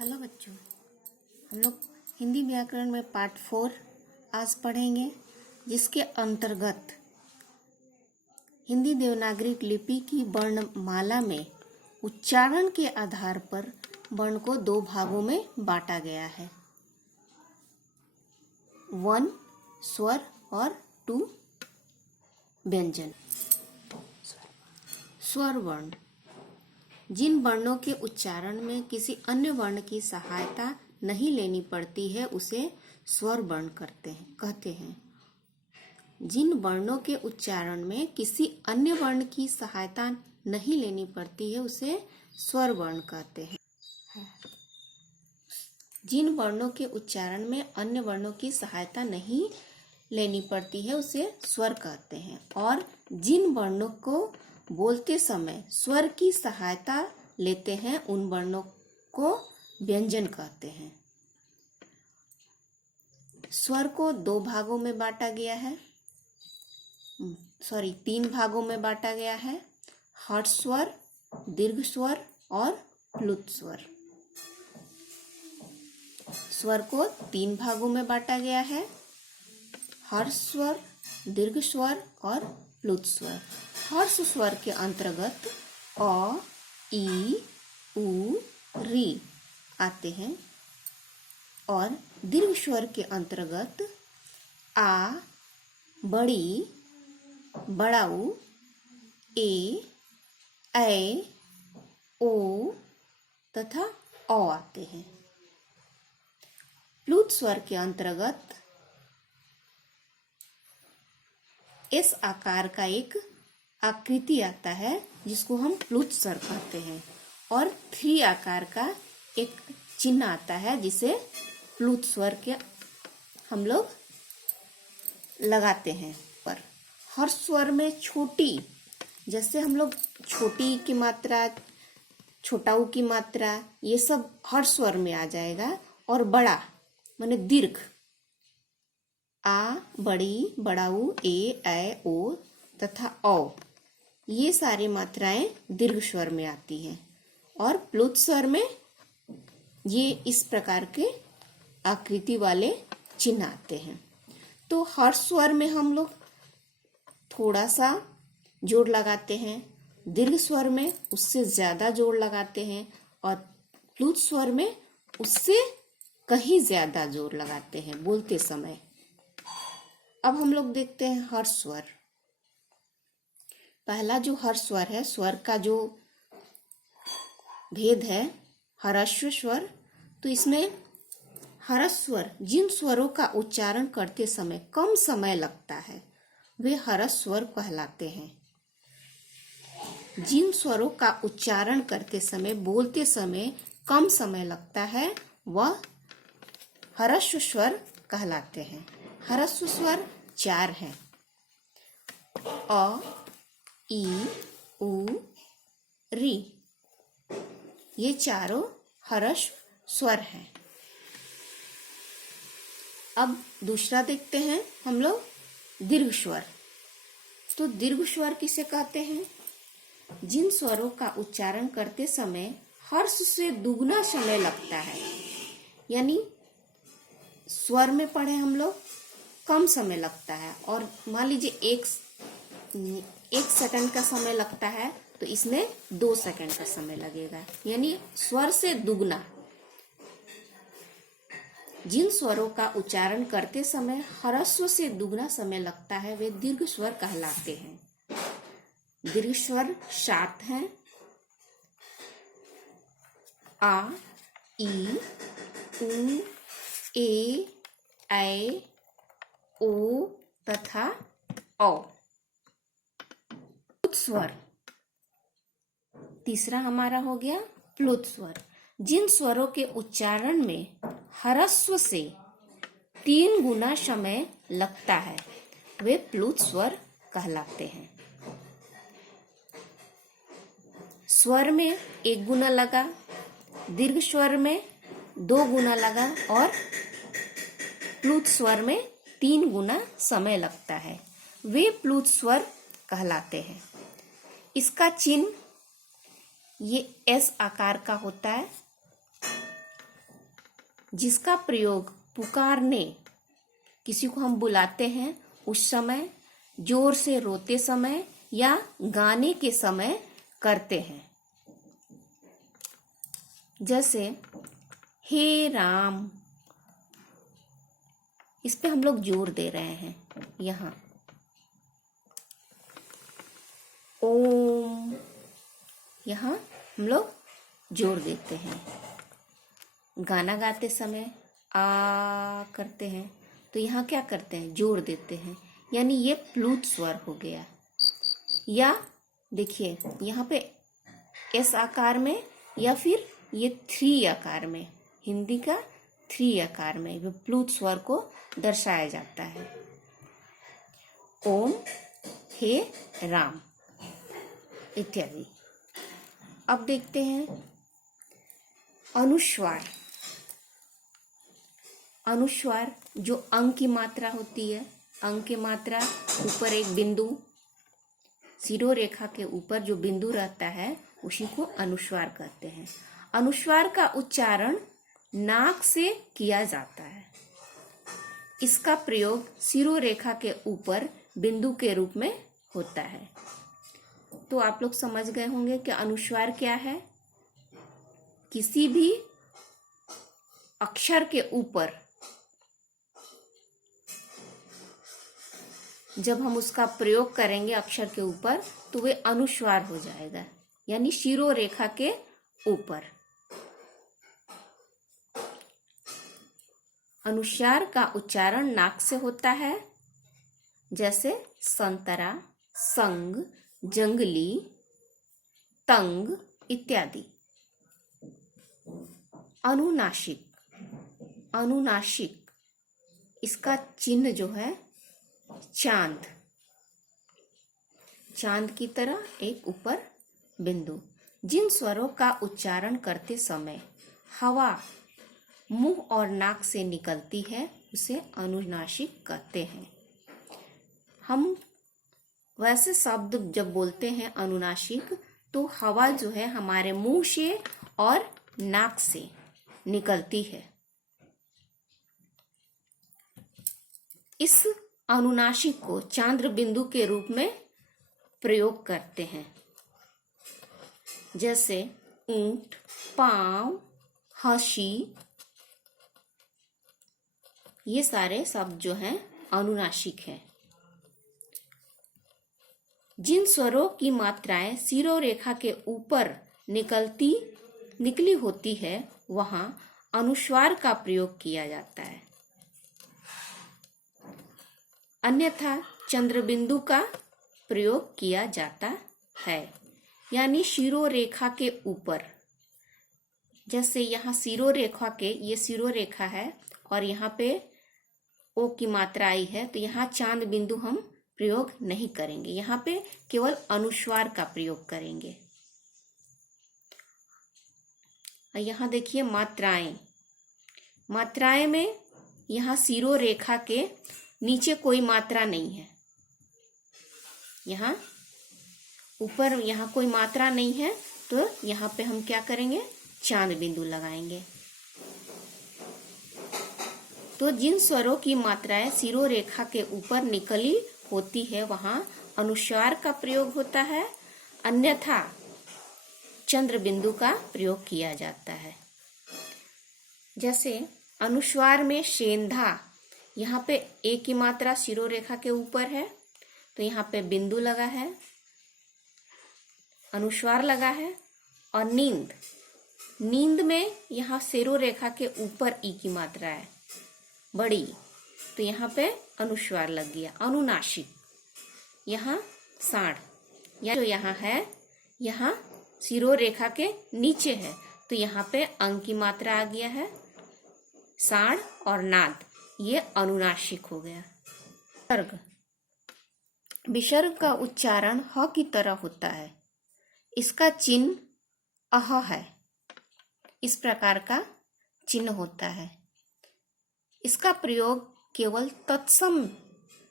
Hello बच्चों, हम लोग हिंदी व्याकरण में पार्ट 4 आज पढ़ेंगे, जिसके अंतर्गत हिंदी देवनागरी लिपि की वर्णमाला में उच्चारण के आधार पर वर्ण को दो भागों में बांटा गया है। 1 स्वर और 2 व्यंजन। स्वर वर्ण जिन वर्णों के उच्चारण में किसी अन्य वर्ण की सहायता नहीं लेनी पड़ती है उसे स्वर वर्ण कहते हैं। जिन वर्णों के उच्चारण में किसी अन्य वर्ण की सहायता नहीं लेनी पड़ती है उसे स्वर वर्ण कहते हैं। जिन वर्णों के उच्चारण में अन्य वर्णों की सहायता नहीं लेनी पड़ती है उसे स्वर कहते हैं, और जिन वर्णों को बोलते समय स्वर की सहायता लेते हैं उन वर्णों को व्यंजन कहते हैं। स्वर को तीन भागों में बांटा गया है। हर्ष स्वर, दीर्घ स्वर और प्लुत स्वर। स्वर को 3 भागों में बांटा गया है। हर्ष स्वर, दीर्घ स्वर और प्लुत स्वर। हर्ष स्वर के अंतर्गत अ, ई, उ, री आते हैं, और दीर्घ स्वर के अंतर्गत आ, बड़ी, बड़ाऊ, ए, ऐ, ओ तथा औ आते हैं। प्लुत स्वर के अंतर्गत इस आकार का एक आकृति आता है जिसको हम प्लुत स्वर कहते हैं, और 3 आकार का एक चिन्ह आता है जिसे प्लुत स्वर के हम लोग लगाते हैं। पर हर्ष स्वर में छोटी, जैसे हम लोग छोटी की मात्रा, छोटाऊ की मात्रा, ये सब हर्ष स्वर में आ जाएगा। और बड़ा माने दीर्घ, आ, बड़ी, बड़ाऊ, ए, ऐ, ओ तथा औ, ये सारी मात्राएं दीर्घ स्वर में आती हैं। और प्लुत स्वर में ये इस प्रकार के आकृति वाले चिन्ह आते हैं। तो हर्ष स्वर में हम लोग थोड़ा सा जोड़ लगाते हैं, दीर्घ स्वर में उससे ज्यादा जोड़ लगाते हैं, और प्लुत स्वर में उससे कहीं ज्यादा जोर लगाते हैं बोलते समय। अब हम लोग देखते हैं हर्ष स्वर। पहला जो हर्ष स्वर है, स्वर का जो भेद है हर्स्व स्वर, तो इसमें हर्ष स्वर जिन स्वरों का उच्चारण करते समय कम समय लगता है वे हर्ष स्वर कहलाते हैं। जिन स्वरों का उच्चारण करते समय, बोलते समय कम समय लगता है वह हर्स्व स्वर कहलाते हैं। हर्स्व स्वर 4 हैं। अ, ई, उ, री, ये चारों हर्स्व स्वर हैं। अब दूसरा देखते हैं हम लोग दीर्घ स्वर। तो दीर्घ स्वर किसे कहते हैं? जिन स्वरों का उच्चारण करते समय हर्ष से दुगना समय लगता है, यानी स्वर में पढ़े हम लोग कम समय लगता है, और मान लीजिए एक सेकंड का समय लगता है तो इसमें 2 सेकंड का समय लगेगा, यानी स्वर से दुगना। जिन स्वरों का उच्चारण करते समय ह्रस्व से दुगना समय लगता है वे दीर्घ स्वर कहलाते हैं। दीर्घ स्वर 7 हैं। आ, ई, उ, ए, ऐ, ओ तथा औ। प्लुत स्वर तीसरा हमारा हो गया प्लुत स्वर। जिन स्वरों के उच्चारण में ह्रस्व से 3 गुना समय लगता है वे प्लुत स्वर कहलाते हैं। स्वर में 1 गुना लगा, दीर्घ स्वर में 2 गुना लगा, और प्लुत स्वर में 3 गुना समय लगता है, वे प्लुत स्वर कहलाते हैं। इसका चिन्ह ये एस आकार का होता है, जिसका प्रयोग पुकारने, किसी को हम बुलाते हैं उस समय, जोर से रोते समय या गाने के समय करते हैं। जैसे हे राम, इस पे हम लोग जोर दे रहे हैं। यहाँ ओम, यहाँ हम लोग जोर देते हैं। गाना गाते समय आ करते हैं तो यहाँ क्या करते हैं, जोर देते हैं, यानी ये प्लूत स्वर हो गया। या देखिए यहाँ पे एस आकार में या फिर ये 3 आकार में, हिंदी का 3 आकार में वो प्लूत स्वर को दर्शाया जाता है। ओम, हे राम इत्यादि। अब देखते हैं अनुस्वार। अनुस्वार जो अंग की मात्रा होती है, अंग की मात्रा ऊपर एक बिंदु, शिरोरेखा के ऊपर जो बिंदु रहता है उसी को अनुस्वार कहते हैं। अनुस्वार का उच्चारण नाक से किया जाता है। इसका प्रयोग शिरोरेखा के ऊपर बिंदु के रूप में होता है। तो आप लोग समझ गए होंगे कि अनुस्वार क्या है। किसी भी अक्षर के ऊपर जब हम उसका प्रयोग करेंगे अक्षर के ऊपर तो वे अनुस्वार हो जाएगा, यानी शिरोरेखा के ऊपर। अनुस्वार का उच्चारण नाक से होता है, जैसे संतरा, संग, जंगली, तंग इत्यादि। अनुनासिक, अनुनासिक इसका चिन्ह जो है चांद, चांद की तरह एक ऊपर बिंदु। जिन स्वरों का उच्चारण करते समय हवा मुंह और नाक से निकलती है उसे अनुनासिक कहते हैं। हम वैसे शब्द जब बोलते हैं अनुनासिक तो हवा जो है हमारे मुंह से और नाक से निकलती है। इस अनुनासिक को चांद्र बिंदु के रूप में प्रयोग करते हैं। जैसे ऊंट, पांव, हंसी, ये सारे शब्द जो हैं अनुनासिक हैं। जिन स्वरों की मात्राएं शिरोरेखा के ऊपर निकली होती है वहां अनुस्वार का प्रयोग किया जाता है, अन्यथा चंद्रबिंदु का प्रयोग किया जाता है, यानी शिरोरेखा के ऊपर। जैसे यहाँ शिरोरेखा के, ये शिरोरेखा है और यहाँ पे ओ की मात्रा आई है तो यहाँ चांद बिंदु हम प्रयोग नहीं करेंगे, यहाँ पे केवल अनुस्वार का प्रयोग करेंगे। यहाँ देखिए मात्राएं, मात्राएं में यहाँ शिरोरेखा के नीचे कोई मात्रा नहीं है, यहाँ ऊपर यहाँ कोई मात्रा नहीं है तो यहाँ पे हम क्या करेंगे, चांद बिंदु लगाएंगे। तो जिन स्वरों की मात्राएं शिरोरेखा के ऊपर निकली होती है वहां अनुस्वार का प्रयोग होता है, अन्यथा चंद्र बिंदु का प्रयोग किया जाता है। जैसे अनुस्वार में सेंधा, यहाँ पे ए की मात्रा शिरोरेखा के ऊपर है तो यहाँ पे बिंदु लगा है, अनुस्वार लगा है। और नींद, नींद में यहाँ शिरोरेखा के ऊपर ई की मात्रा है बड़ी तो यहाँ पे अनुस्वार लग गया, अनुनासिक। यहाँ साढ़, या जो यहाँ है यहाँ शिरोरेखा के नीचे है तो यहाँ पे अंग की मात्रा आ गया है, साढ़ और नाद, ये अनुनासिक हो गया। विसर्ग, विसर्ग का उच्चारण ह की तरह होता है, इसका चिन्ह अह है, इस प्रकार का चिन्ह होता है। इसका प्रयोग केवल तत्सम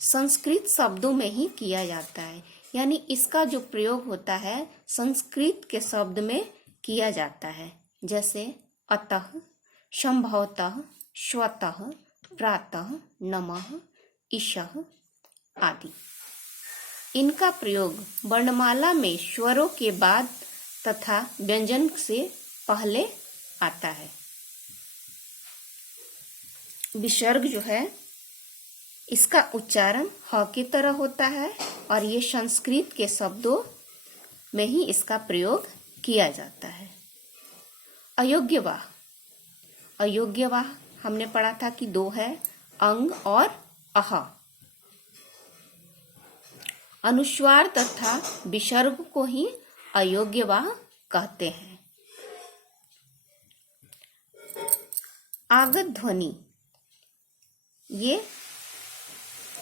संस्कृत शब्दों में ही किया जाता है, यानी इसका जो प्रयोग होता है संस्कृत के शब्द में किया जाता है। जैसे अतः, संभवतः, स्वतः, प्रातः, नमः, ईशः आदि। इनका प्रयोग वर्णमाला में स्वरों के बाद तथा व्यंजन से पहले आता है। विसर्ग जो है इसका उच्चारण ह की तरह होता है और ये संस्कृत के शब्दों में ही इसका प्रयोग किया जाता है। अयोग्यवाह, अयोग्यवाह हमने पढ़ा था कि दो है, अंग और अह। अनुस्वार तथा विसर्ग को ही अयोग्यवाह कहते हैं। आगत ध्वनि, ये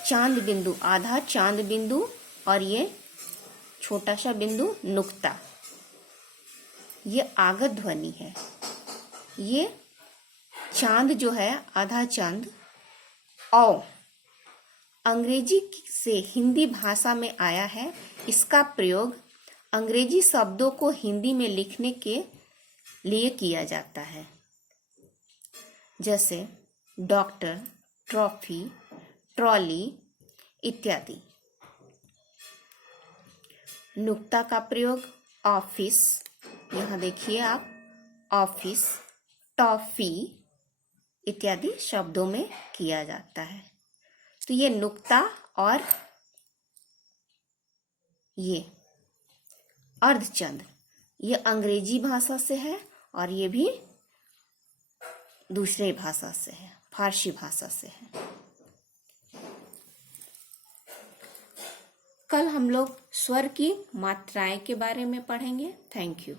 चांद बिंदु, आधा चांद बिंदु और ये छोटा सा बिंदु नुक्ता, ये आगत ध्वनि है। ये चांद जो है, आधा चांद, औ अंग्रेजी से हिंदी भाषा में आया है। इसका प्रयोग अंग्रेजी शब्दों को हिंदी में लिखने के लिए किया जाता है, जैसे डॉक्टर, ट्रॉफी, ट्रॉली इत्यादि। नुक्ता का प्रयोग ऑफिस, यहाँ देखिए आप, ऑफिस, टॉफी इत्यादि शब्दों में किया जाता है। तो ये नुक्ता और ये अर्धचंद्र, ये अंग्रेजी भाषा से है और ये भी दूसरे भाषा से है, फारसी भाषा से है। कल हम लोग स्वर की मात्राएं के बारे में पढ़ेंगे। Thank you.